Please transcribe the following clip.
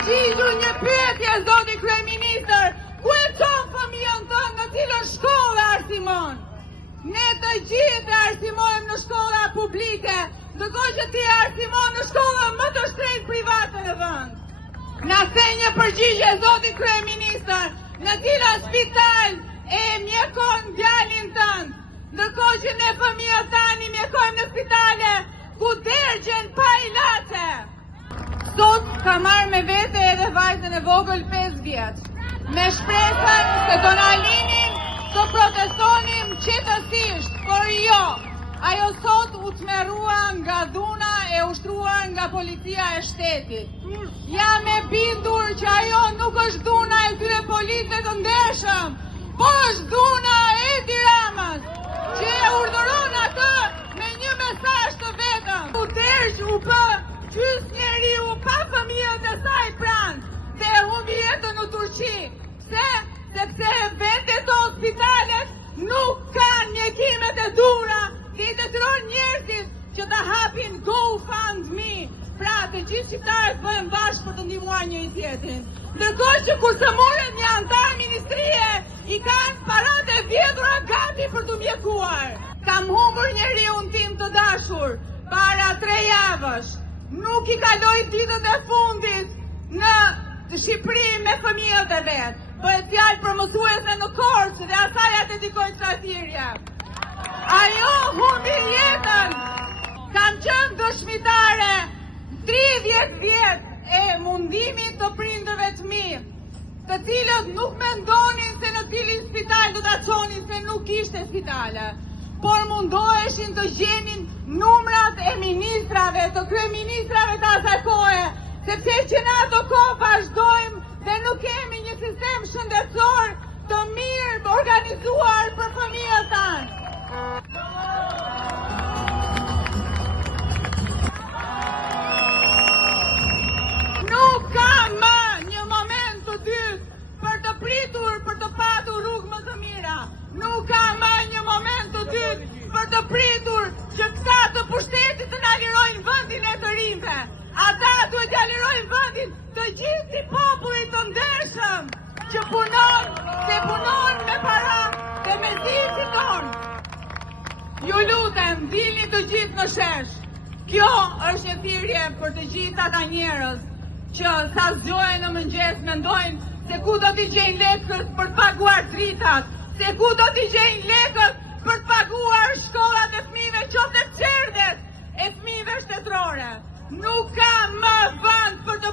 përgjigjur një pyetje, zoti kryeministër, ku e çon fëmijën tënd në cilën shkollë arsimon? Ne të gjithë arsimojmë në shkolla publike, ndërkohë që ti arsimon në shkollën më të shtrenjtë private në vend. Na the një përgjigje, zoti kryeministër, në cilën spital e mjekon djalin tënd, ndërkohë që ne fëmijët tani mjekojmë në spitale ku dergjen pa ilaçe. Sot ka marrë me vete edhe vajzën e vogël 5 vjeç, me shpresën se do na linin të protestonim qetësisht, por jo. Ajo sot u tmerrua nga dhuna e ushtruar nga policia e shtetit. Jam e bindur që ajo nuk është dhuna e këtyre policëve të ndershëm, por është dhuna e Edi Ramës, që e urdhëron atë me një mesazh të vetëm. U dergj u bë gjys njeriu pa fëmijët e saj pranë, dhe e humbi jetën në Turqi. Sepse vendet o spitalet nuk kanë mjekimet e dura, që i detyron njerëzit që të hapin GoFundMe. Pra të gjithë shqiptarët bëhen bashkë për të ndihmuar njëri tjetrin. Ndërkohë që kur të morën një antar ministrie, i kanë paratë e vjedhura gati për të mjekuar. Kam humbur njeriun tim të dashur para 3 javësh. Nuk i kaloj ditët e fundit në Shqipëri me fëmijët e vet. Bëhet fjalë për mësuese në Korçë dhe asaj ja dedikoj kësaj thirrje. Ajo humbi jetën. Kam qenë dëshmitare 30 vjet e mundimit të prindërve të mi, të cilët nuk mendonin se në cilin spital do ta çonin, se nuk ishte spitale, por mundoheshin të gjenin numrat e ministrave, të kryeministrave të asaj kohe, sepse që në ato kohë vazhdojmë dhe nuk kemi një sistem shëndetësor të mirë organizuar për fëmijët tanë. Nuk ka më një moment të dytë për të pritur, për të patur rrugë më të mira. Nuk ka më një moment të dytë për të pritur që këta të pushtetit të na lirojnë vendin e të rinjve. Ata duhet t'ja lirojnë vendin të gjithë si popullit të ndershëm që punon me para dhe me zgjidhjen tonë. Ju lutem, dilni të gjithë në shesh. Kjo është një thirrje për të gjithë ata njerëz që sa zgjohen në mëngjes mendojnë se ku do t'i gjejnë lekët për të paguar dritat, se ku do t'i gjejnë lekët për të paguar shkollat e fëmijëve, qoftë çerdhes e fëmijëve shtetërore. Nuk ka më vend për të